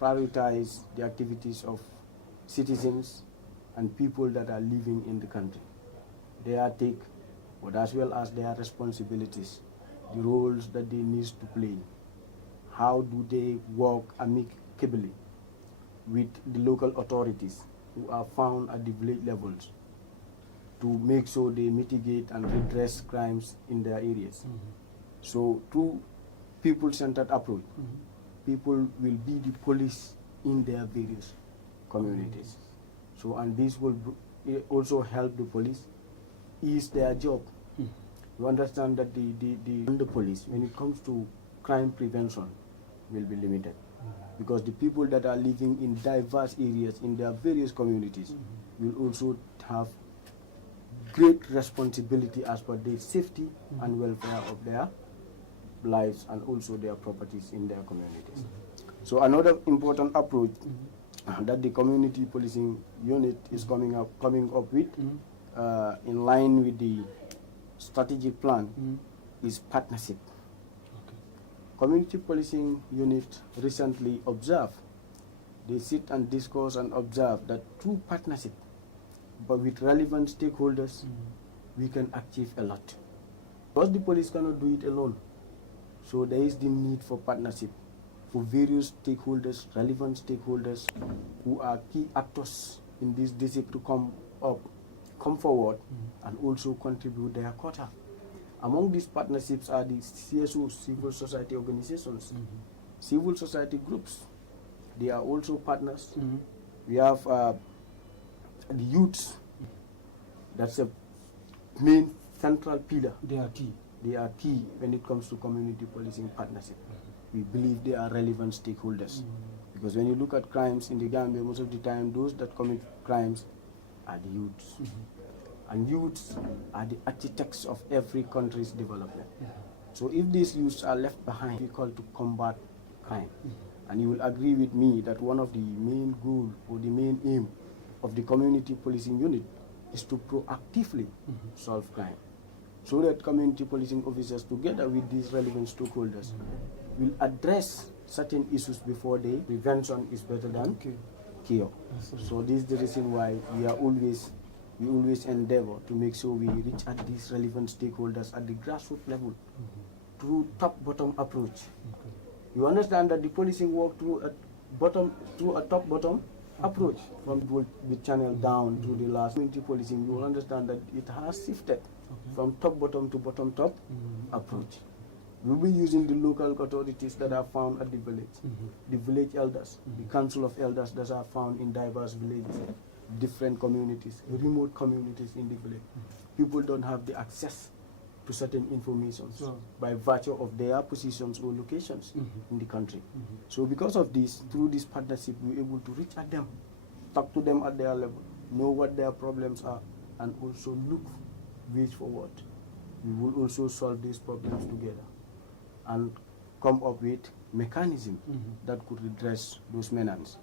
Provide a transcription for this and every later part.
prioritize the activities of citizens and people that are living in the country. Their take, but as well as their responsibilities, the roles that they need to play. How do they work amicably with the local authorities who are found at the village levels to make sure they mitigate and redress crimes in their areas. So through people-centered approach, people will be the police in their various communities. So, and this will also help the police ease their job. You understand that the police, when it comes to crime prevention, will be limited. Because the people that are living in diverse areas in their various communities will also have great responsibility as per the safety and welfare of their lives and also their properties in their communities. So another important approach that the community policing unit is coming up with in line with the strategic plan is partnership. Community policing unit recently observed, they sit and discuss and observe that through partnership, but with relevant stakeholders, we can achieve a lot. Because the police cannot do it alone. So there is the need for partnership for various stakeholders, relevant stakeholders who are key actors in this district to come forward and also contribute their quota. Among these partnerships are the CSOs, civil society organizations, civil society groups. They are also partners. We have the youths. That's a main central pillar. They are key. They are key when it comes to community policing partnership. We believe they are relevant stakeholders. Because when you look at crimes in the Gambia, most of the time those that commit crimes are the youths. And youths are the architects of every country's development. So if these youths are left behind, we call to combat crime. And you will agree with me that one of the main goals or the main aim of the community policing unit is to proactively solve crime. So that community policing officers, together with these relevant stakeholders, will address certain issues before they prevention is better than cure. So this is the reason why we always endeavor to make sure we reach at these relevant stakeholders at the grassroots level through top-bottom approach. You understand that the policing work through a top-bottom approach from the channel down to the last community policing. You will understand that it has shifted from top-bottom to bottom-top approach. We'll be using the local authorities that are found at the village, the village elders, the council of elders that are found in diverse villages, different communities, remote communities in the village. People don't have the access to certain information by virtue of their positions or locations in the country. So because of this, through this partnership, we're able to reach at them, talk to them at their level, know what their problems are, and also look ways forward. We will also solve these problems together and come up with mechanism that could redress those menaces.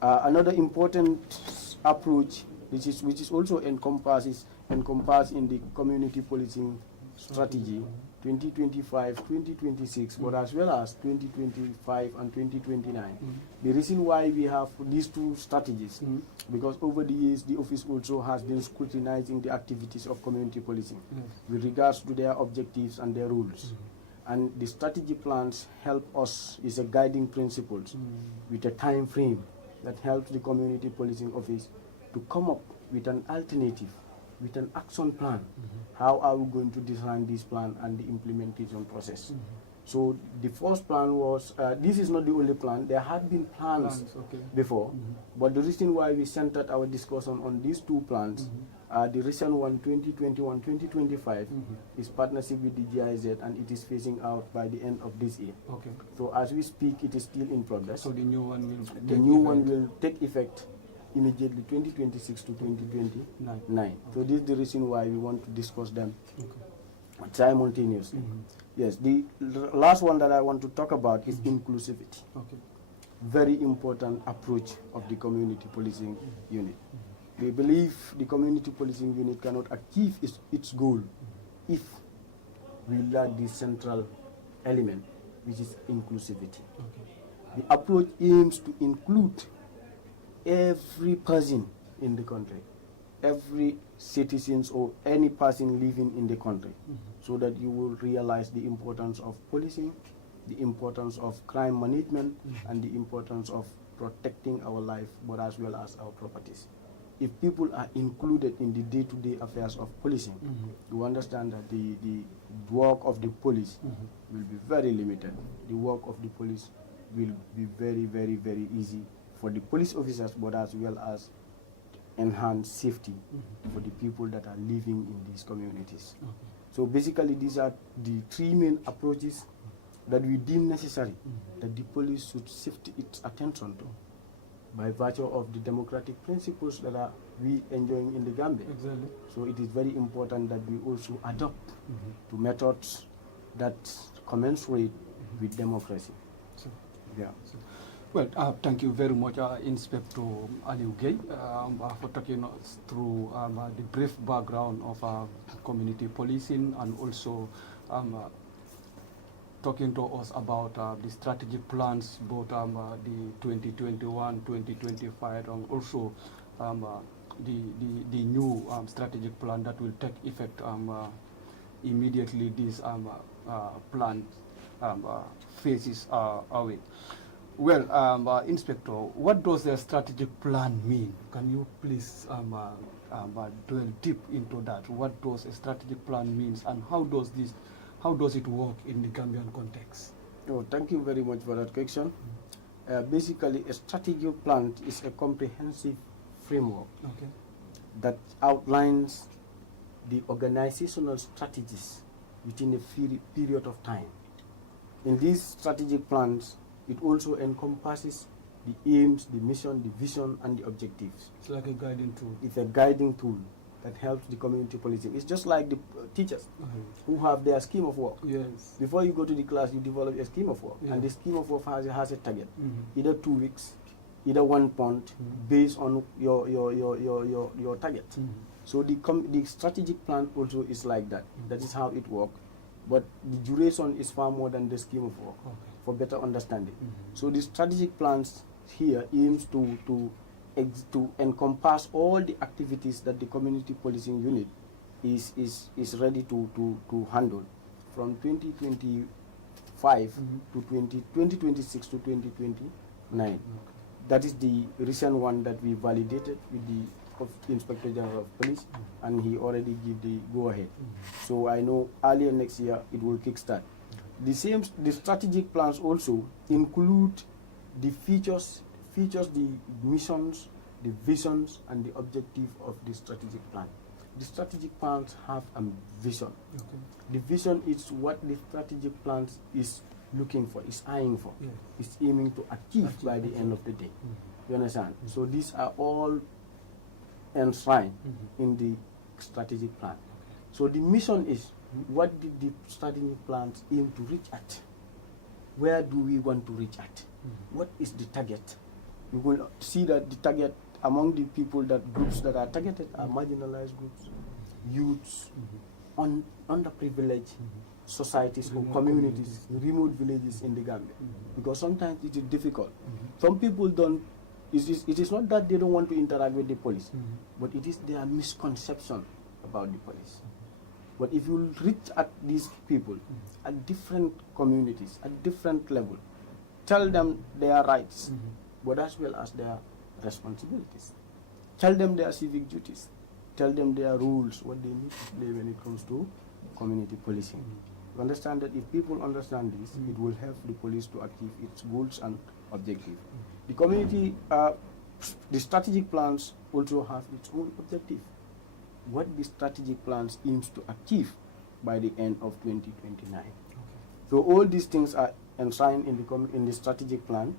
Another important approach, which is also encompassed in the community policing strategy 2025-2026, but as well as 2025 and 2029. The reason why we have these two strategies, because over the years the office also has been scrutinizing the activities of community policing with regards to their objectives and their rules. And the strategy plans help us, is a guiding principles with a time frame that helps the community policing office to come up with an alternative, with an action plan. How are we going to design this plan and the implementation process? So the first plan was, this is not the only plan, there had been plans before, but the reason why we centered our discussion on these two plans, the recent one, 2021-2025, is partnership with the GIZ, and it is phasing out by the end of this year. So as we speak, it is still in progress. So the new one will take effect immediately 2026 to 2029. So this is the reason why we want to discuss them simultaneously. Yes, the last one that I want to talk about is inclusivity. Very important approach of the community policing unit. We believe the community policing unit cannot achieve its goal if we lack the central element, which is inclusivity. The approach aims to include every person in the country, every citizens or any person living in the country, so that you will realize the importance of policing, the importance of crime management, and the importance of protecting our life, but as well as our properties. If people are included in the day-to-day affairs of policing, you understand that the work of the police will be very limited. The work of the police will be very, very, very easy for the police officers, but as well as enhance safety for the people that are living in these communities. So basically, these are the three main approaches that we deem necessary that the police should shift its attention to, by virtue of the democratic principles that are we enjoying in the Gambia. Exactly. So it is very important that we also adopt to methods that commensurate with democracy. So, Yeah. well, thank you very much, Inspector Aliu Gay, for taking us through the brief background of community policing, and also talking to us about the strategic plans, both the 2021-2025, and also the new strategic plan that will take effect immediately this plan phases away. Well, Inspector, what does the strategic plan mean? Can you please dwell deep into that? What does a strategic plan means, and how does it work in the Gambian context? Oh, thank you very much for that question. Basically, a strategic plan is a comprehensive framework that outlines the organizational strategies within a period of time. In these strategic plans, it also encompasses the aims, the mission, the vision, and the objectives. It's like a guiding tool. It's a guiding tool that helps the community policing. It's just like the teachers who have their scheme of work. Yes. Before you go to the class, you develop a scheme of work, and the scheme of work has a target, either 2 weeks, either 1 month, based on your target. So the strategic plan also is like that. That is how it works. But the duration is far more than the scheme of work, for better understanding. So the strategic plans here aims to encompass all the activities that the community policing unit is ready to handle from 2025 to 2026 to 2029. That is the recent one that we validated with the Inspector General of Police, and he already gave the go-ahead. So I know earlier next year it will kickstart. The strategic plans also include the features, the missions, the visions, and the objective of the strategic plan. The strategic plans have a vision. The vision is what the strategic plans is looking for, is eyeing for, is aiming to achieve by the end of the day. You understand? So these are all enshrined in the strategic plan. So the mission is, what did the strategic plans aim to reach at? Where do we want to reach at? What is the target? You will see that the target among the people, that groups that are targeted are marginalized groups, youths, underprivileged societies or communities, remote villages in the Gambia. Because sometimes it is difficult. Some people don't. It is not that they don't want to interact with the police, but it is their misconception about the police. But if you reach at these people at different communities, at different level, tell them their rights, but as well as their responsibilities. Tell them their civic duties. Tell them their rules, what they need to play when it comes to community policing. You understand that if people understand this, it will help the police to achieve its goals and objectives. The community, the strategic plans also have its own objective. What the strategic plans aims to achieve by the end of 2029. So all these things are enshrined in the strategic plan,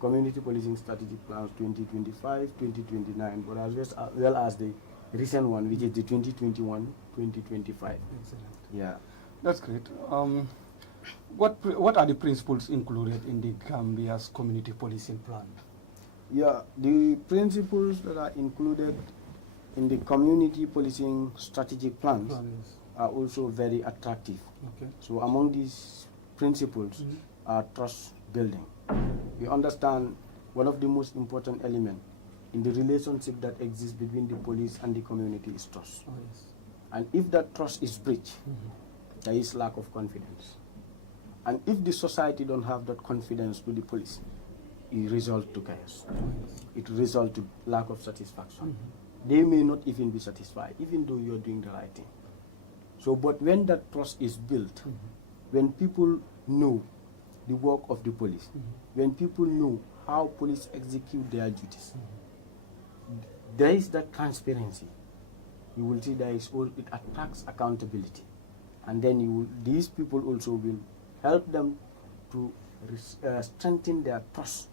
community policing strategic plans 2025, 2029, but as well as the recent one, which is the 2021-2025. Excellent. Yeah. That's great. What are the principles included in the Gambia's community policing plan? Yeah, the principles that are included in the community policing strategic plans are also very attractive. So among these principles are trust building. We understand one of the most important elements in the relationship that exists between the police and the community is trust. Oh, yes. And if that trust is breached, there is lack of confidence. And if the society don't have that confidence to the police, it results to chaos. It results to lack of satisfaction. They may not even be satisfied, even though you're doing the right thing. So, but when that trust is built, when people know the work of the police, when people know how police execute their duties, there is that transparency. You will see it attracts accountability. And then these people also will help them to strengthen their trust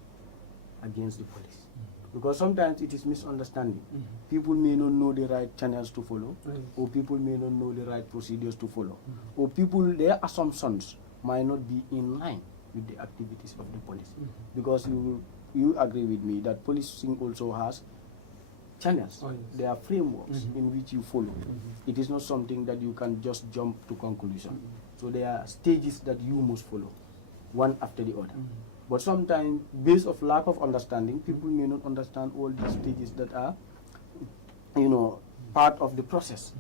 against the police. Because sometimes it is misunderstanding. People may not know the right channels to follow, or people may not know the right procedures to follow, or their assumptions might not be in line with the activities of the police. Because you agree with me that policing also has channels. There are frameworks in which you follow. It is not something that you can just jump to conclusion. So there are stages that you must follow, one after the other. But sometimes, based of lack of understanding, people may not understand all these stages that are, part of the process.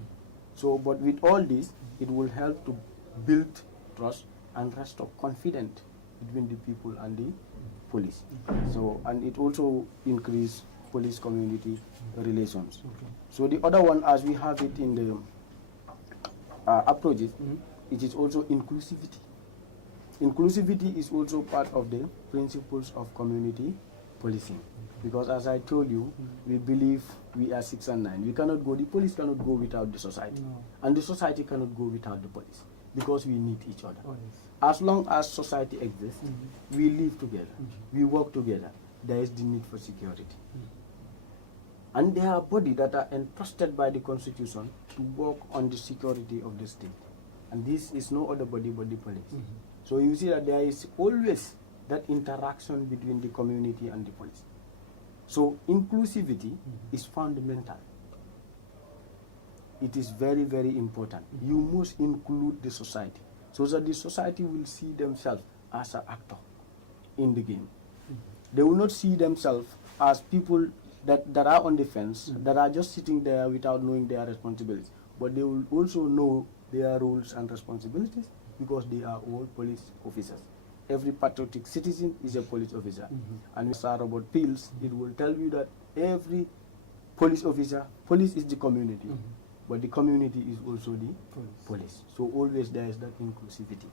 So, but with all this, it will help to build trust and restore confidence between the people and the police. So, and it also increase police-community relations. So the other one, as we have it in the approaches, it is also inclusivity. Inclusivity is also part of the principles of community policing. Because as I told you, we believe we are 6 and 9. The police cannot go without the society. And the society cannot go without the police. Because we need each other. As long as society exists, we live together, we work together, there is the need for security. And there are bodies that are entrusted by the Constitution to work on the security of the state. And this is no other body but the police. So you see that there is always that interaction between the community and the police. So inclusivity is fundamental. It is very, very important. You must include the society so that the society will see themselves as an actor in the game. They will not see themselves as people that are on the fence, that are just sitting there without knowing their responsibilities. But they will also know their roles and responsibilities because they are all police officers. Every patriotic citizen is a police officer. And Mr. Robert Peels, it will tell you that every police officer, police is the community, but the community is also the police. So always there is that inclusivity.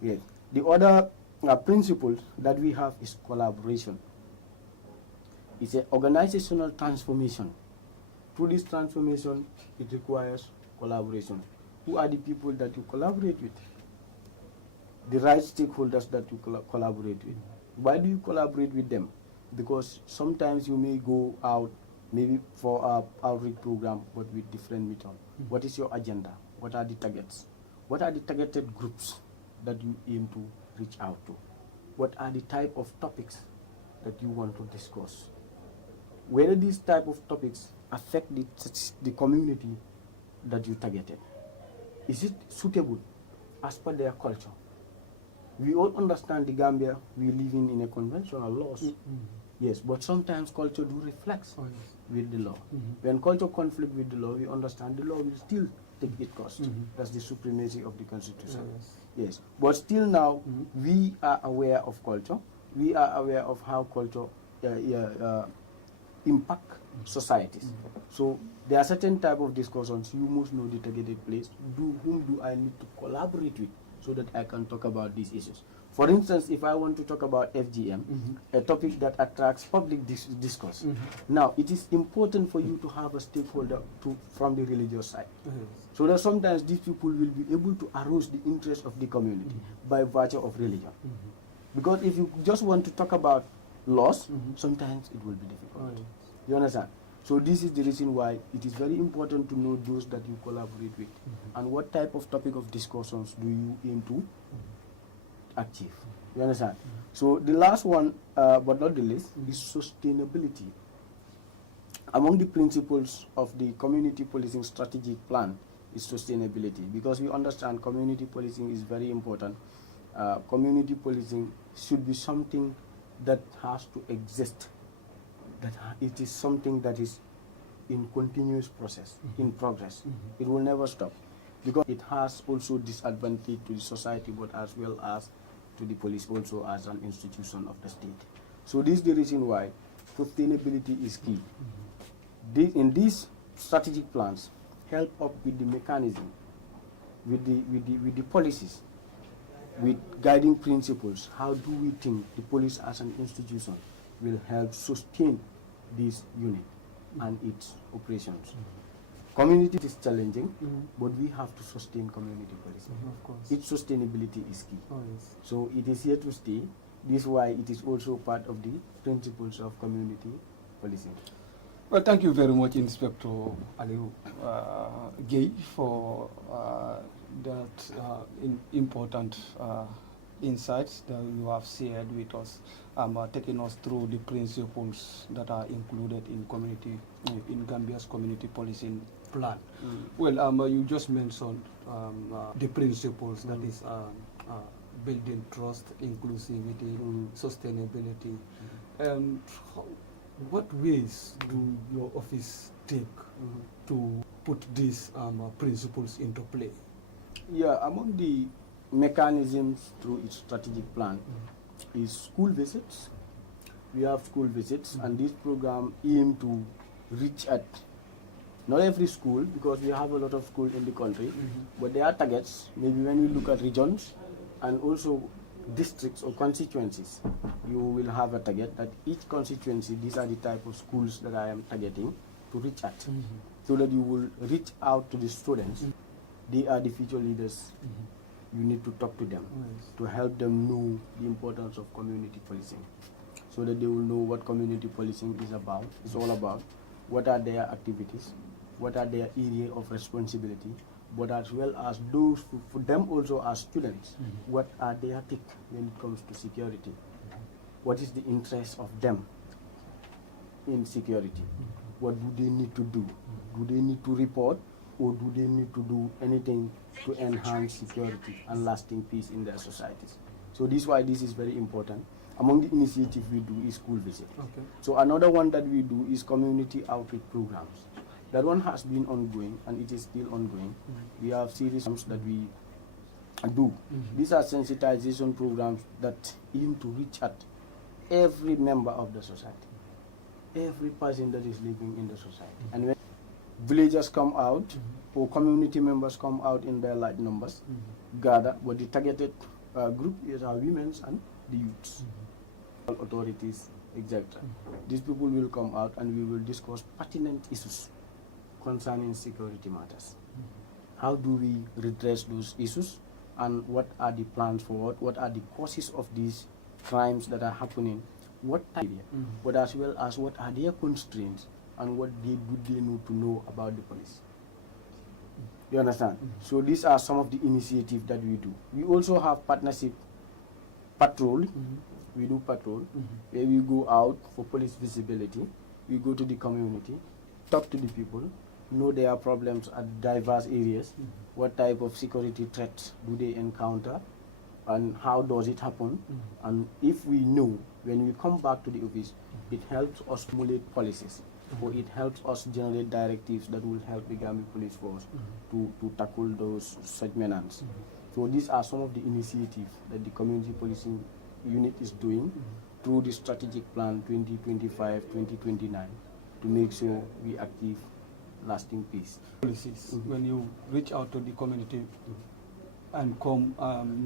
Yes. The other principle that we have is collaboration. It's an organizational transformation. Through this transformation, it requires collaboration. Who are the people that you collaborate with? The right stakeholders that you collaborate with. Why do you collaborate with them? Because sometimes you may go out maybe for an outreach program, but with different methods. What is your agenda? What are the targets? What are the targeted groups that you aim to reach out to? What are the type of topics that you want to discuss? Whether these type of topics affect the community that you targeted. Is it suitable as per their culture? We all understand the Gambia, we live in a conventional laws. Yes, but sometimes culture do reflect with the law. When culture conflict with the law, we understand the law will still take its course. That's the supremacy of the Constitution. Yes, but still now, we are aware of culture. We are aware of how culture impact societies. So there are certain type of discussions you must know the targeted place. Whom do I need to collaborate with so that I can talk about these issues? For instance, if I want to talk about FGM, a topic that attracts public discourse, now it is important for you to have a stakeholder from the religious side. So that sometimes these people will be able to arouse the interest of the community by virtue of religion. Because if you just want to talk about laws, sometimes it will be difficult. You understand? So this is the reason why it is very important to know those that you collaborate with and what type of topic of discussions do you aim to achieve. You understand? So the last one, but not the least, is sustainability. Among the principles of the community policing strategic plan is sustainability, because we understand community policing is very important. Community policing should be something that has to exist, it is something that is in continuous process, in progress. It will never stop, because it has also disadvantage to the society, but as well as to the police also as an institution of the state. So this is the reason why sustainability is key. In these strategic plans, help up with the mechanism, with the policies, with guiding principles. How do we think the police as an institution will help sustain this unit and its operations? Community is challenging, but we have to sustain community policing. Of course. Its sustainability is key. Oh, yes. So it is here to stay. This is why it is also part of the principles of community policing. Well, thank you very much, Inspector Aliu Gay, for that important insights that you have shared with us, taking us through the principles that are included in Gambia's community policing plan. Well, you just mentioned the principles, that is building trust, inclusivity, sustainability. And what ways do your office take to put these principles into play? Yeah, among the mechanisms through its strategic plan is school visits. We have school visits, and this program aim to reach at not every school, because we have a lot of schools in the country, but there are targets. Maybe when you look at regions and also districts or constituencies, you will have a target that each constituency, these are the type of schools that I am targeting to reach at, so that you will reach out to the students. They are the future leaders. You need to talk to them to help them know the importance of community policing, so that they will know what community policing is about. It's all about what are their activities, what are their area of responsibility, but as well as those for them also as students, what are their take when it comes to security? What is the interest of them in security? What do they need to do? Do they need to report, or do they need to do anything to enhance security and lasting peace in their societies? So this is why this is very important. Among the initiatives we do is school visit. So another one that we do is community outreach programs. That one has been ongoing, and it is still ongoing. We have series that we do. These are sensitization programs that aim to reach at every member of the society, every person that is living in the society. And when villagers come out, or community members come out in their large numbers, gather, but the targeted group is our women and the youths, authorities, etc. These people will come out, and we will discuss pertinent issues concerning security matters. How do we redress those issues, and what are the plans for what are the causes of these crimes that are happening, what time, but as well as what are their constraints, and what do they need to know about the police. You understand? So these are some of the initiatives that we do. We also have partnership patrol. We do patrol, where we go out for police visibility. We go to the community, talk to the people, know their problems at diverse areas, what type of security threats do they encounter, and how does it happen. And if we know, when we come back to the office, it helps us formulate policies, or it helps us generate directives that will help the Gambia Police Force to tackle those such menaces. So these are some of the initiatives that the community policing unit is doing through the strategic plan 2025-2029 to make sure we achieve lasting peace. Policies, when you reach out to the community and come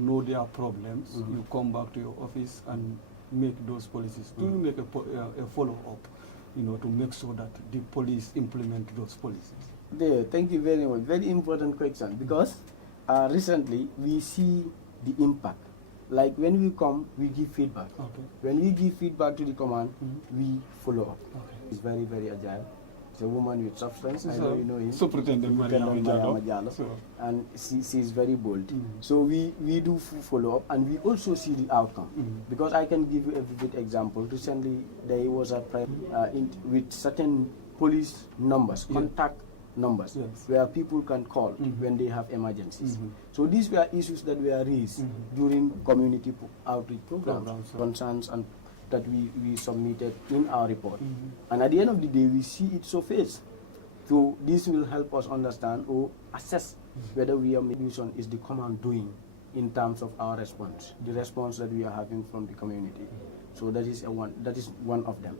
know their problems, you come back to your office and make those policies. Do you make a follow-up, to make sure that the police implement those policies? There, thank you very much. Very important question, because recently we see the impact. Like when we come, we give feedback. When we give feedback to the command, we follow up. It's very, very agile. It's a woman with substance. I know you know him. Superintendent Mariama Jallow. And she is very bold. So we do follow up, and we also see the outcome. Because I can give you a vivid example. Recently, there was a with certain police numbers, contact numbers, where people can call when they have emergencies. So these were issues that were raised during community outreach programs, concerns and that we submitted in our report. And at the end of the day, we see it surface. So this will help us understand or assess whether we are making is the command doing in terms of our response, the response that we are having from the community. So that is one of them.